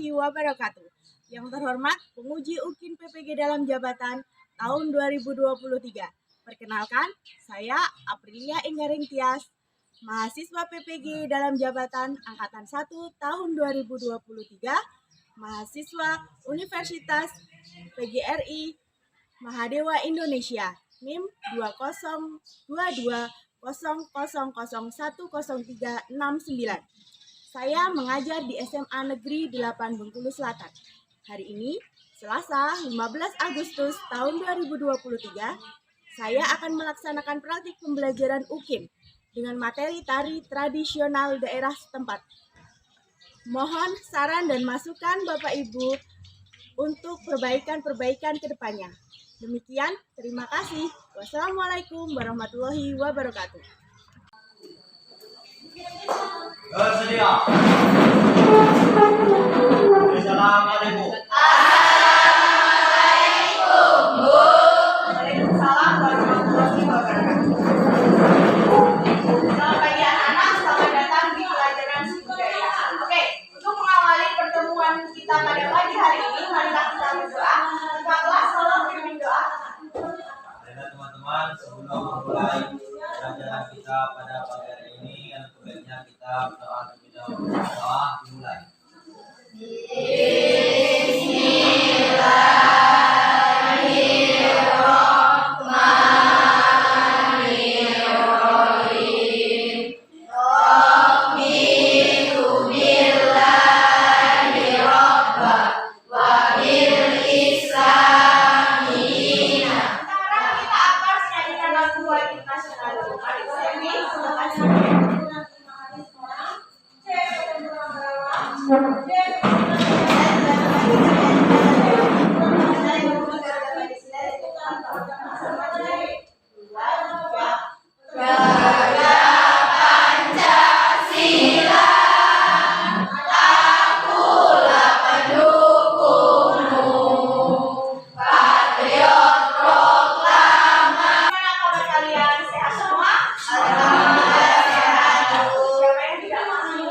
warahmatullahi wabarakatuh. Yang terhormat penguji UKIN PPG dalam jabatan tahun 2023. Perkenalkan, saya Aprilia Enggaring Tias, mahasiswa PPG dalam jabatan Angkatan 1 tahun 2023, mahasiswa Universitas PGRI Mahadewa Indonesia, NIM 202200010369. Saya mengajar di SMA Negeri 8 Bengkulu Selatan. Hari ini, Selasa 15 Agustus tahun 2023, saya akan melaksanakan praktik pembelajaran UKIN dengan materi tari tradisional daerah setempat. Mohon saran dan masukan Bapak Ibu untuk perbaikan-perbaikan ke depannya. Demikian, terima kasih. Wassalamualaikum warahmatullahi wabarakatuh. Bersedia. Assalamualaikum. Waalaikumsalam warahmatullahi wabarakatuh. Selamat pagi anak-anak, selamat datang di pelajaran budaya. Oke, untuk mengawali pertemuan kita pada pagi hari ini, marilah kita berdoa. Kita kelas tolong pimpin doa. Baiklah teman-teman, sebelum memulai pelajaran kita pada pagi hari ini, sebaiknya kita berdoa terlebih dahulu. Doa dimulai. Sekarang kita akan nyanyikan lagu wajib nasional. Mari saya silakan. Gimana kabar kalian? Sehat semua? Siapa yang tidak masuk?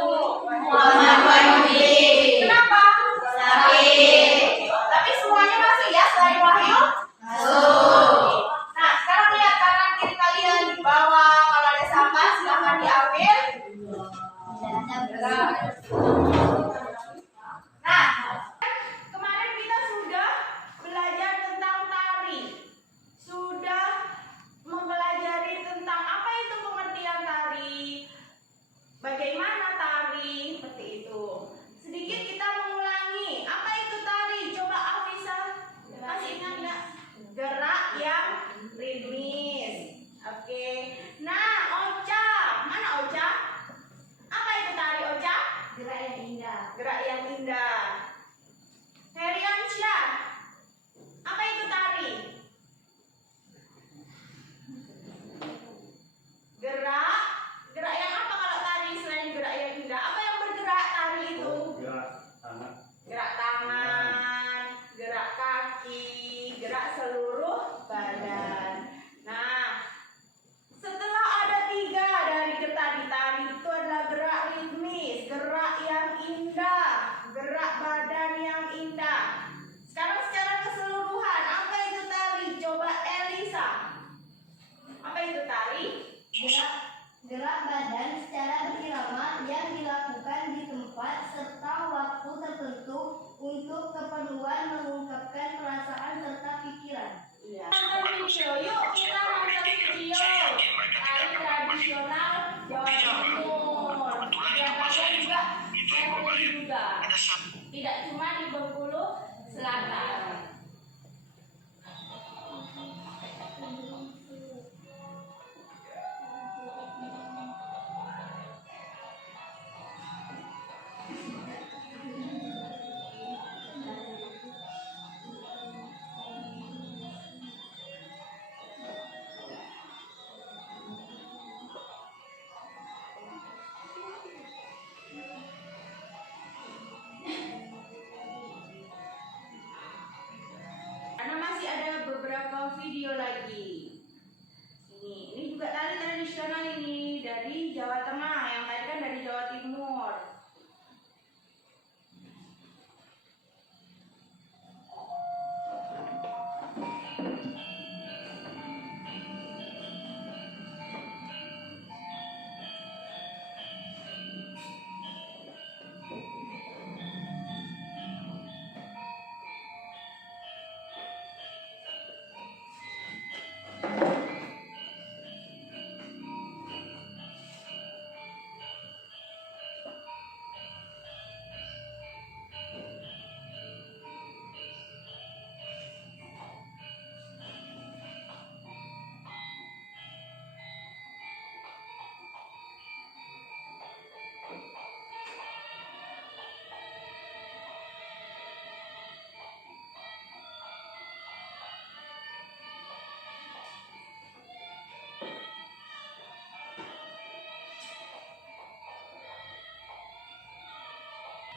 Kenapa? Tapi semuanya masuk ya selain Wahyu? Nah, sekarang lihat kanan kiri kalian di bawah. Kalau ada sampah silahkan diambil. Nah, kemarin kita sudah belajar tentang tari. Sudah mempelajari tentang apa itu pengertian tari, bagaimana tari, seperti itu. Sedikit kita mengulangi, apa itu tari? Coba Afisa, masih ingat nggak? Gerak yang ritmis. Oke. Nah, Ocha, mana Ocha? Apa itu tari Ocha? Gerak yang indah. Gerak yang indah. Heriansyah, apa itu tari? Gerak yang apa kalau tari selain gerak yang indah? Apa yang bergerak tari itu? Gerak tangan, gerak kaki, gerak seluruh badan. Nah, setelah ada 3 dari tadi, tari itu adalah gerak ritmis, gerak yang indah, gerak badan yang indah. Sekarang secara keseluruhan, apa itu tari? Coba Elisa. Apa itu tari? Gerak badan secara berirama yang dilakukan di tempat serta waktu tertentu untuk keperluan mengungkapkan perasaan serta pikiran. Nonton video, yuk kita nonton video tari tradisional Jawa Timur. Biar kalian juga ngerti juga. Tidak cuma di Bengkulu Selatan.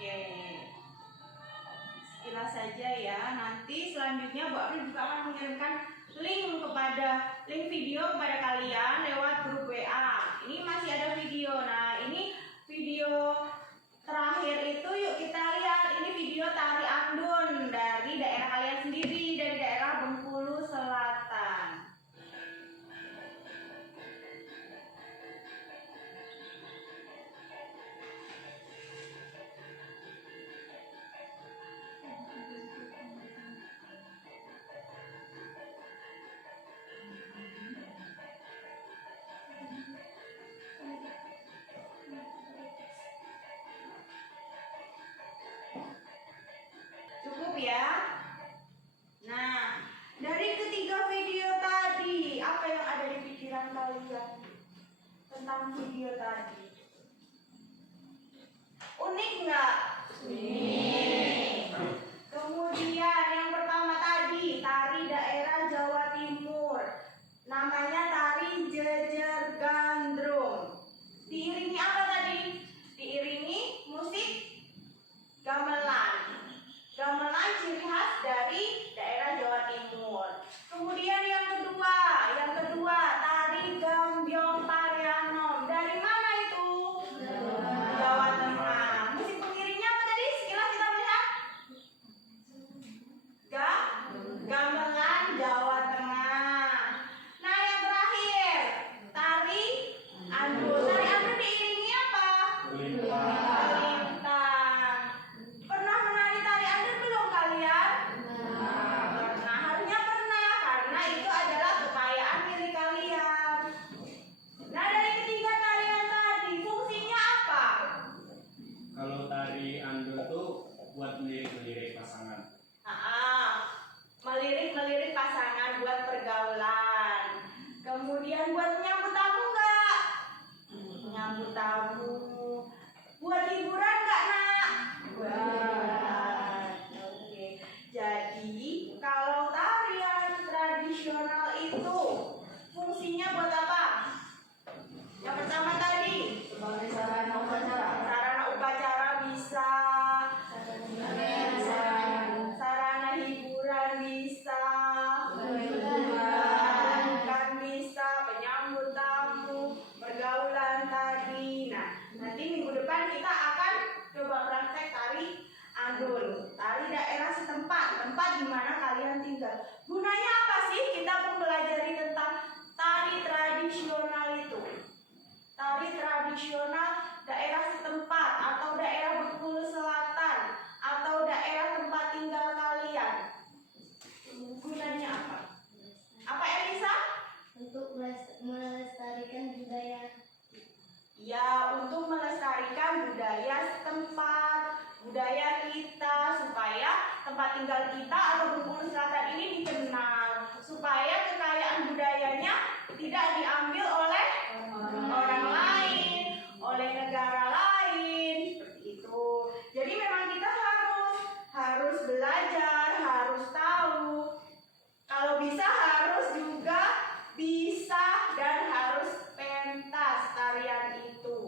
Oke. Sekilas saja ya. Nanti selanjutnya Bu April juga akan mengirimkan link video kepada kalian lewat grup WA. Ini masih ada video. Nah, ini video terakhir itu yuk kita lihat. Ini video tari andun dari daerah kalian sendiri, dari daerah Bengkulu Selatan. Cukup ya. Nah, dari ketiga video tadi, apa yang ada di pikiran kalian tentang video tadi? Unik nggak? Unik. Kemudian yang pertama tadi, tari daerah Jawa Timur. Namanya tari Jejer Gandrung. Diiringi apa tadi? Diiringi musik gamelan. Gamelan ciri khas dari daerah Jawa Timur. Kemudian yang kedua tari Gambyong Tarianom. Dari mana itu? Jawa Tengah. Musik pengiringnya apa tadi? Sekilas kita melihat. Gamelan Jawa Tengah. Nah, yang terakhir tari andun. Tari andun diiringi apa? Lintang. Pernah menari tari andun belum kalian? Pernah. Harusnya pernah, karena itu adalah kekayaan milik kalian. Nah, dari ketiga tarian tadi, fungsinya apa? Kalau tari andun tuh buat melirik pasangan. Melirik pasangan buat pergaulan. Kemudian buat menyambut tamu nggak? Menyambut tamu. Buat hiburan nggak, Nak? Buat hiburan. Oke. Jadi kalau tarian tradisional itu fungsinya buat apa? Yang pertama tadi Sebagai sarana upacara. sarana upacara bisa, sarana hiburan bisa, kan bisa, penyambut tamu, pergaulan tadi. Nah, nanti minggu depan kita akan coba praktek tari andun, tari daerah setempat, tempat di mana kalian tinggal. Gunanya apa sih kita mempelajari tentang tari tradisional itu? Tari tradisional daerah setempat atau daerah Bengkulu Selatan atau daerah tempat tinggal kalian. Gunanya apa? Apa Elisa? Untuk melestarikan budaya. Ya, untuk melestarikan budaya setempat, budaya kita, supaya tempat tinggal kita atau Bengkulu Selatan ini dikenal, supaya kekayaan budayanya tidak diambil oleh orang lain, oleh negara lain, seperti itu. Jadi memang kita harus belajar, harus tahu. Kalau bisa harus juga bisa dan harus pentas tarian itu.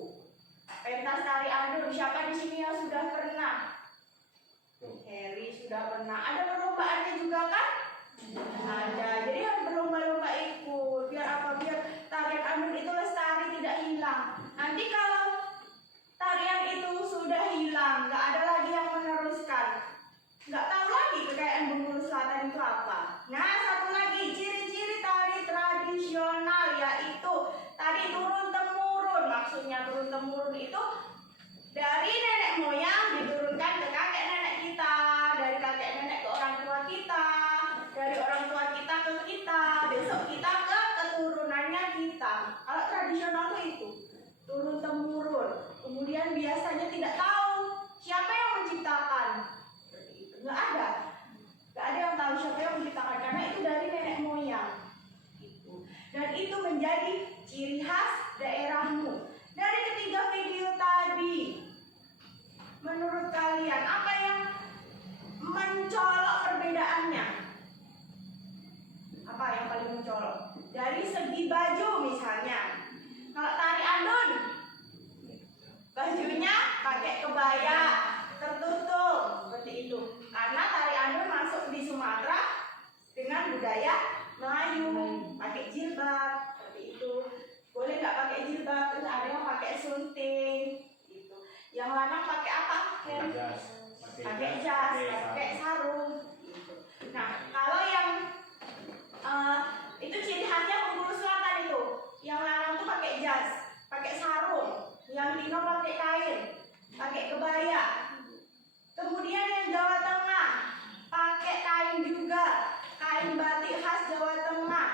Pentas tari andun, siapa di sini yang sudah pernah? Heri sudah pernah. Ada perlombaannya juga kan? Ada. Jadi harus berlomba-lomba ikut. Biar apa? Biar tarian andun itu lestari, tidak hilang. Nanti kalau tarian itu sudah hilang, nggak ada lagi yang meneruskan, nggak tahu lagi kekayaan Bengkulu Selatan itu apa. Nah, satu lagi ciri-ciri tari tradisional, yaitu tari turun temurun. Maksudnya turun temurun itu dari nenek moyang diturunkan ke kakek nenek kita, dari kakek nenek ke orang tua kita, dari orang tua kita ke kita, besok kita ke keturunannya kita. Kalau tradisional itu turun temurun. Kemudian biasanya tidak tahu siapa yang menciptakan. Seperti itu. Nggak ada yang tahu siapa yang menciptakan, karena itu dari nenek moyang. Gitu. Dan itu menjadi ciri khas daerahmu. Dari ketiga video tadi, menurut kalian apa yang mencolok perbedaannya? Apa yang paling mencolok? Dari segi baju misalnya. Kalau tari andun, bajunya pakai lanang pakai apa? jas, Pakai jas, pakai sarung. Nah, kalau yang itu ciri khasnya Bengkulu Selatan itu. Yang lanang tuh pakai jas, pakai sarung. Yang Dino pakai kain, pakai kebaya. Kemudian yang Jawa Tengah pakai kain juga, kain batik khas Jawa Tengah.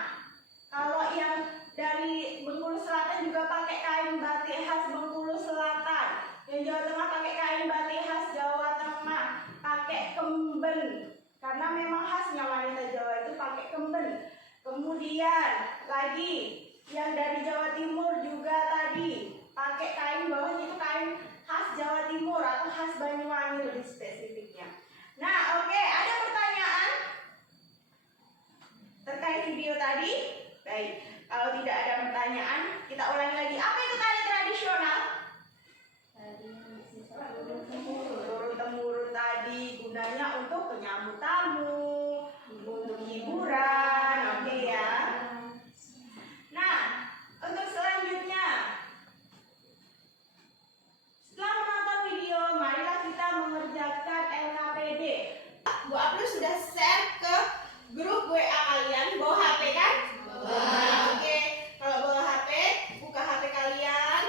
Kalau yang dari Bengkulu Selatan juga pakai kain batik khas Bengkulu Selatan. Yang Jawa Tengah pakai kain batik khas Jawa Tengah, pakai kemben. Karena memang khasnya wanita Jawa itu pakai kemben. Kemudian lagi yang dari Jawa Timur juga tadi pakai kain, bawahnya itu kain khas Jawa Timur atau khas Banyuwangi lebih spesifiknya. Nah, oke, ada pertanyaan terkait video tadi? Baik, kalau tidak ada pertanyaan, kita ulangi lagi. Apa itu tari tradisional? Turun-temurun tadi gunanya untuk menyambut tamu, untuk hiburan, oke ya. Nah, untuk selanjutnya, setelah menonton video, marilah kita mengerjakan LKPD. Bu Abdul sudah share ke grup WA kalian, bawa HP kan? Bawa. Oke, kalau bawa HP, buka HP kalian.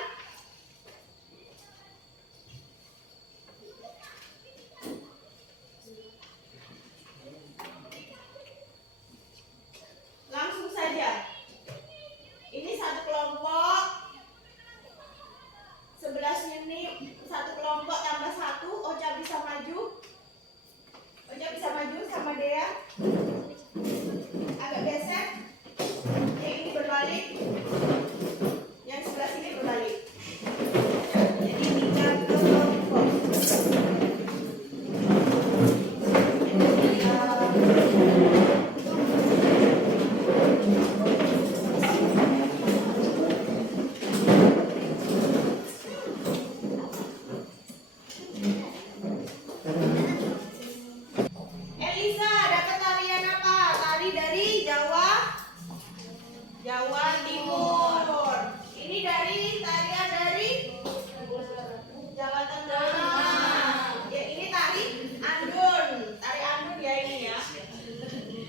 Langsung saja. Ini satu kelompok. Sebelah sini satu kelompok tambah satu. Ocha bisa maju. Ocha bisa maju sama Dea. Agak geser. Yang ini berbalik. Yang sebelah sini berbalik. Jadi 3 kelompok. Elisa, dapat tarian apa? Tari dari Jawa Timur. Ini dari tarian dari Jawa Tengah. Ya, ini tari andun. Tari andun ya ini ya.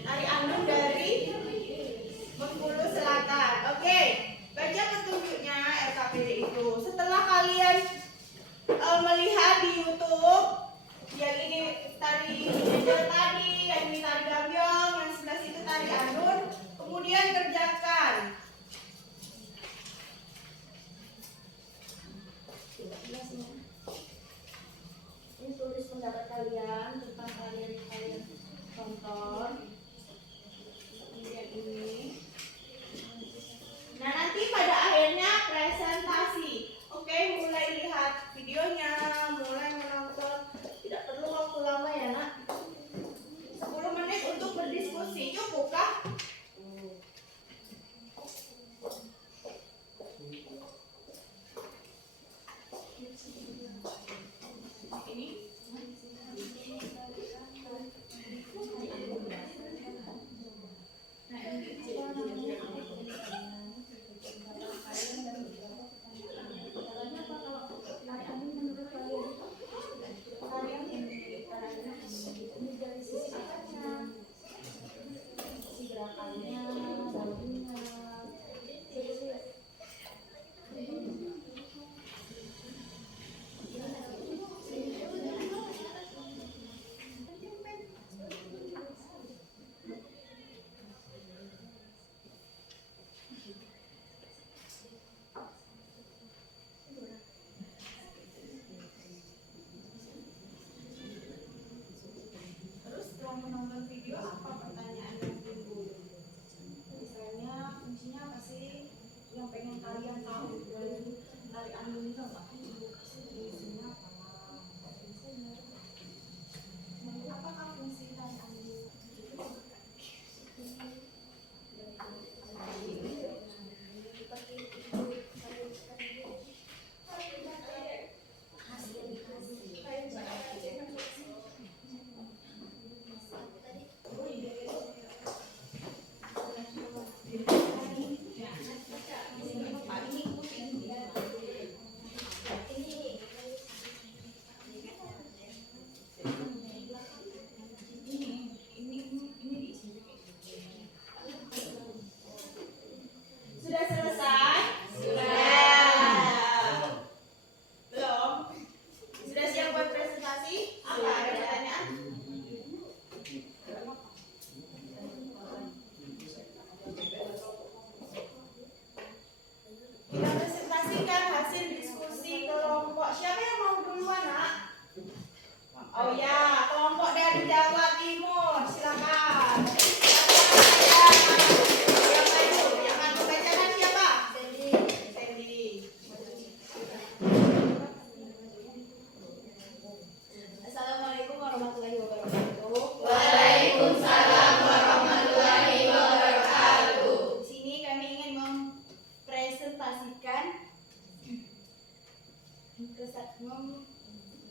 Tari andun dari Bengkulu Selatan. Oke, baca petunjuknya LKPD itu. Setelah kalian melihat di YouTube, yang ini tari jejel tadi, yang ini tari gambyong, yang sebelah situ tari andun, kemudian kerjakan. Ini tulis pendapat kalian tentang kalian tonton. Kemudian ini. Nah, nanti pada akhirnya presentasi. Oke, mulai lihat videonya, mulai menonton. Tidak perlu waktu lama ya, Nak. 10 menit untuk berdiskusi, cukupkah?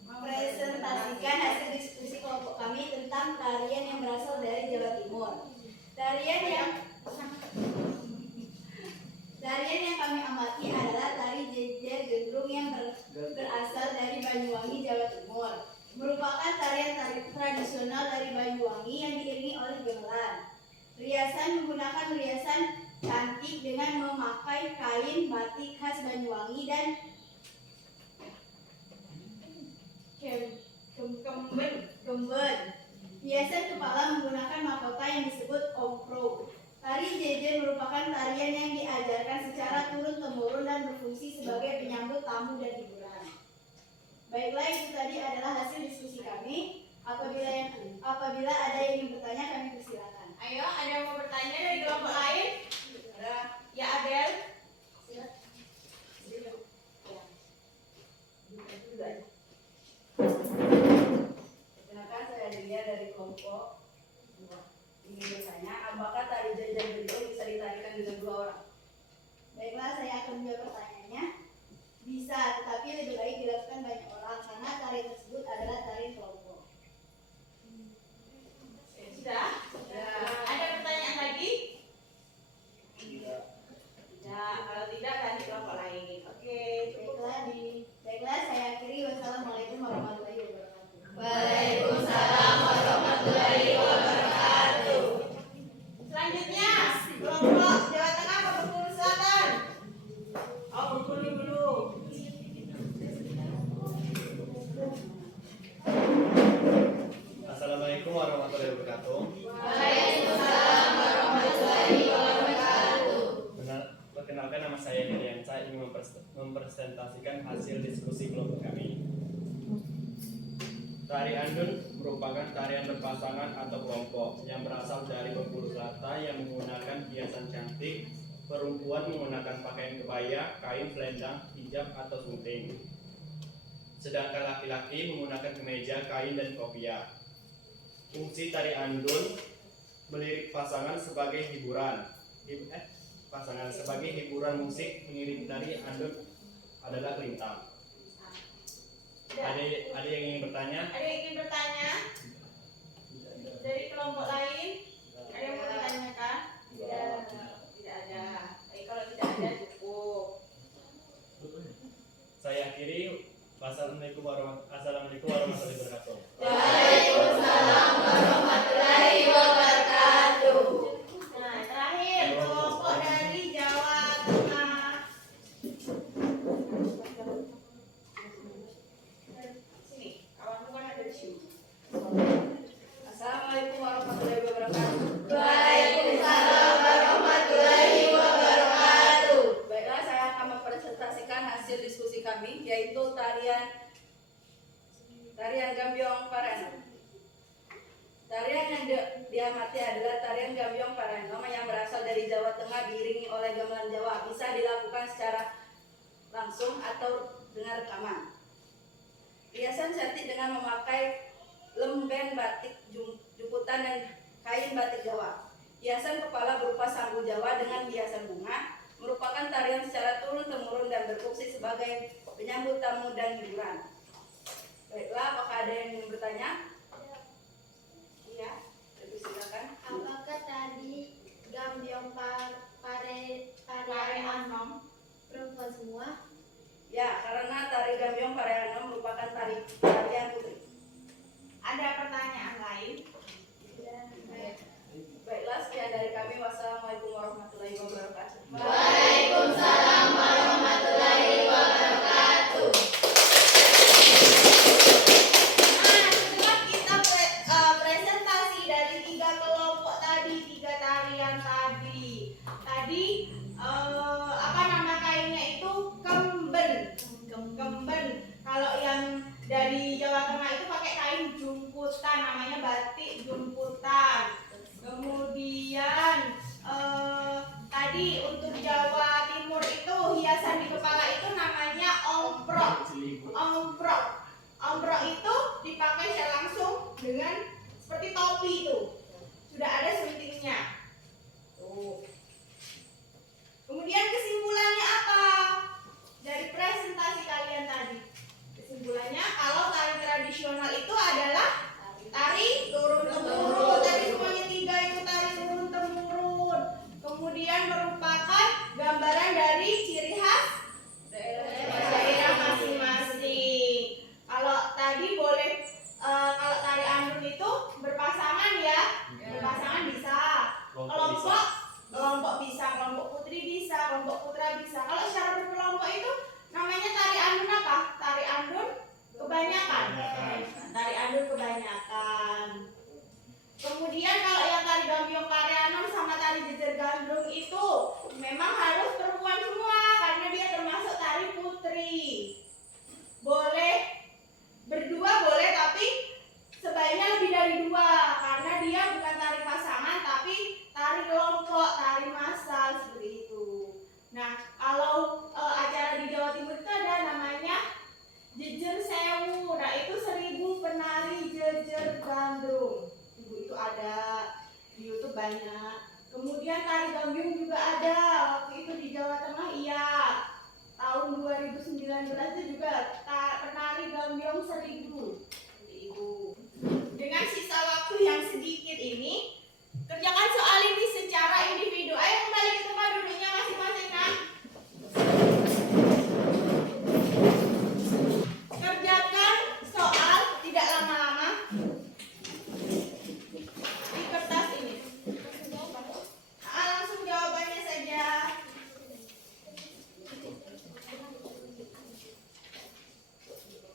mempresentasikan hasil diskusi kelompok kami tentang tarian yang berasal dari Jawa Timur. Tarian yang kami amati adalah tari jejer gendrung yang berasal dari Banyuwangi, Jawa Timur. Merupakan tarian tradisional dari Banyuwangi yang diiringi oleh gamelan. Menggunakan riasan cantik dengan memakai kain batik khas Banyuwangi dan kemben. Hiasan kepala menggunakan mahkota yang disebut ompro. Tari jejer merupakan tarian yang diajarkan secara turun-temurun dan berfungsi sebagai penyambut tamu dan hiburan. Baiklah, itu tadi adalah hasil diskusi kami. Apabila ada yang ingin bertanya, kami persilakan. Ayo, ada yang mau bertanya dari kelompok lain? Ya, Abel. Perkenalkan, saya Adelia dari kelompok 2. Ingin bertanya, apakah tari jejer gendrung bisa ditarikan dengan 2 orang? Baiklah, saya akan menjawab pertanyaannya. Bisa, tetapi lebih baik dilakukan banyak orang karena tari tersebut adalah tari kelompok. Sudah? Ada pertanyaan lagi? Tidak. Kalau tidak, ganti kelompok lain. Oke, cukup. Baiklah, saya akhiri. Wassalamualaikum warahmatullahi wabarakatuh. Waalaikumsalam warahmatullahi wabarakatuh. Selanjutnya, kelompok Jawa Tengah ke Bengkulu Selatan. Oh, Bengkulu dulu. Assalamualaikum warahmatullahi wabarakatuh. Waalaikumsalam warahmatullahi wabarakatuh. Perkenalkan, nama saya Niriansa, ingin mempresentasikan hasil diskusi kelompok kami. Tari Andun merupakan tarian berpasangan atau kelompok yang berasal dari Bengkulu Selatan yang menggunakan hiasan cantik. Perempuan menggunakan pakaian kebaya, kain selendang, hijab atau sunting. Sedangkan laki-laki menggunakan kemeja, kain dan kopiah. Fungsi tari Andun melirik pasangan sebagai hiburan. Musik pengiring tari Andun adalah kelintang. Ada yang ingin bertanya? Ada yang ingin bertanya? Dari kelompok lain? Ada yang mau ditanyakan? Tidak ada. Baik, kalau tidak ada cukup. Saya akhiri. Wassalamualaikum warahmatullahi wabarakatuh. Waalaikumsalam warahmatullahi wabarakatuh. Nah, terakhir kelompok dari Jawa Tengah. Sini, kawanmu kan ada di sini. Assalamualaikum warahmatullahi wabarakatuh. Waalaikumsalam warahmatullahi wabarakatuh. Baiklah, saya akan mempresentasikan hasil diskusi kami, yaitu tarian Gambyong Paranom. Tarian yang diamati adalah tarian Gambyong Paranom yang berasal dari Jawa Tengah diiringi oleh gamelan Jawa. Bisa dilakukan secara langsung atau dengan rekaman. Hiasan cantik dengan memakai lemben batik jumputan dan kain batik Jawa. Hiasan kepala berupa sambu Jawa dengan hiasan bunga. Merupakan tarian secara turun-temurun dan berfungsi sebagai penyambut tamu dan hiburan. Baiklah, apakah ada yang ingin bertanya? Iya, silakan. Apakah tadi Gambyong Paranom perempuan semua? Ya, karena tari Gambyong Paranom merupakan tarian putri. Ada pertanyaan lain? Baiklah, sekian dari kami. Wassalamualaikum warahmatullahi wabarakatuh. Waalaikumsalam warahmatullahi wabarakatuh. Nah, setelah kita presentasi dari 3 kelompok tadi, 3 tarian tadi. Apa nama kainnya itu? Kemben. Kalau yang dari Jawa Tengah itu pakai kain jumputan, namanya batik jumputan. Kemudian tadi untuk Jawa Timur itu hiasan di kepala itu namanya omprok. Omprok itu dipakai secara langsung dengan seperti topi itu. Sudah ada suntingnya. Tuh. Kemudian kesimpulannya apa? Dari presentasi kalian tadi. gandrung. Ibu itu ada di YouTube banyak. Kemudian tari gambyong juga ada. Waktu itu di Jawa Tengah iya. Tahun 2019 itu juga penari gambyong 1000. Seperti itu. Dengan sisa waktu yang sedikit ini, kerjakan soal ini secara individu. Ayo kembali ke tempat duduknya masing-masing, nak. Kerjakan soal tidak lama-lama di kertas ini. Langsung jawabannya saja.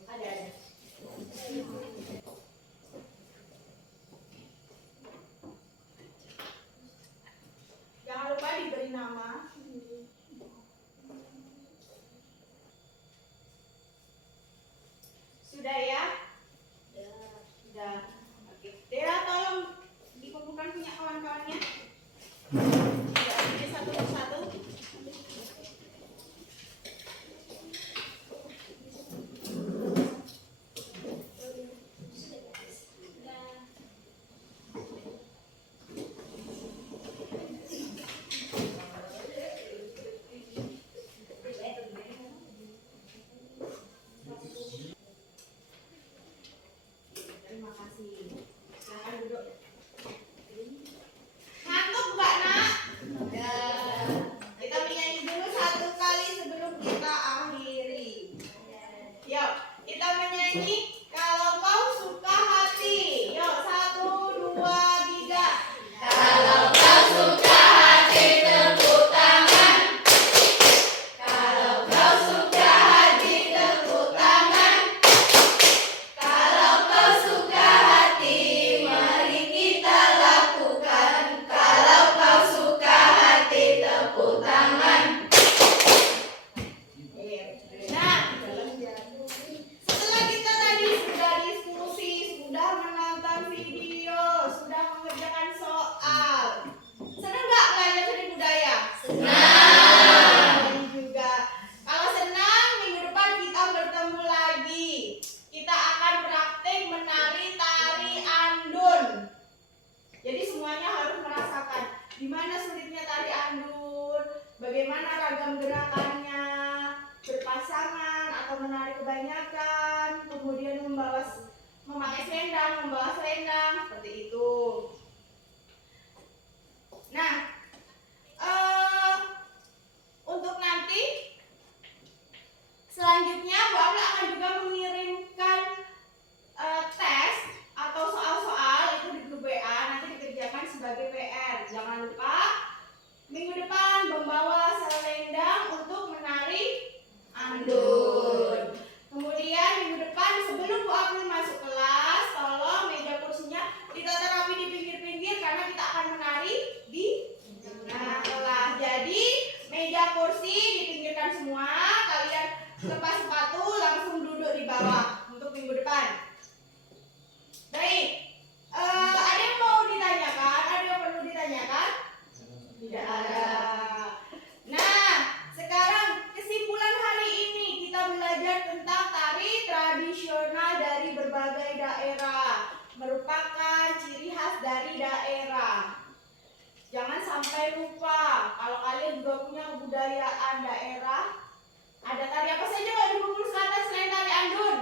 Ada. Jangan lupa diberi nama. Sudah ya? Sudah. Oke. Dea tolong dikumpulkan punya kawan-kawannya. Sudah, ini satu persatu. Terima kasih. Silakan duduk. Ngantuk nggak, nak? Kita menyanyi dulu satu kali sebelum kita akhiri. Yuk, kita menyanyi kalau kau suka hati. Yuk, 1, 2, 3. Kalau kau suka hati tepuk tangan. Kalau kau suka hati tepuk tangan. Kalau kau suka hati mari kita lakukan. Kalau kau suka hati tepuk tangan. Nah, setelah kita tadi sudah diskusi, sudah menonton video, sudah mengerjakan soal. Senang nggak belajar seni budaya? Senang juga. Kalau senang, minggu depan kita bertemu lagi. Kita akan praktek menari tari andun. Jadi semuanya harus merasakan gimana sulitnya tari andun, bagaimana ragam gerakannya, berpasangan atau menari kebanyakan, kemudian memakai selendang, membawa selendang, seperti itu. Nah, untuk nanti selanjutnya Bu Apel akan juga mengirimkan tes atau soal-soal itu di grup WA, nanti dikerjakan sebagai PR. Jangan lupa minggu depan membawa selendang untuk menari andun. Kemudian minggu depan sebelum Bu Apel masuk kelas, tolong meja kursinya ditata rapi di pinggir-pinggir karena kita akan menari di tengah kelas. Jadi meja kursi dipinggirkan semua, kalian lepas sepatu langsung duduk di bawah untuk minggu depan. Baik, ada yang mau ditanyakan? Ada yang perlu ditanyakan? Tidak ada. Nah, sekarang kesimpulan hari ini kita belajar tentang tari tradisional dari berbagai daerah, merupakan ciri khas dari daerah. Jangan sampai lupa, kalau kalian juga punya kebudayaan daerah, ada tari apa saja loh di Bengkulu Selatan selain tari andun?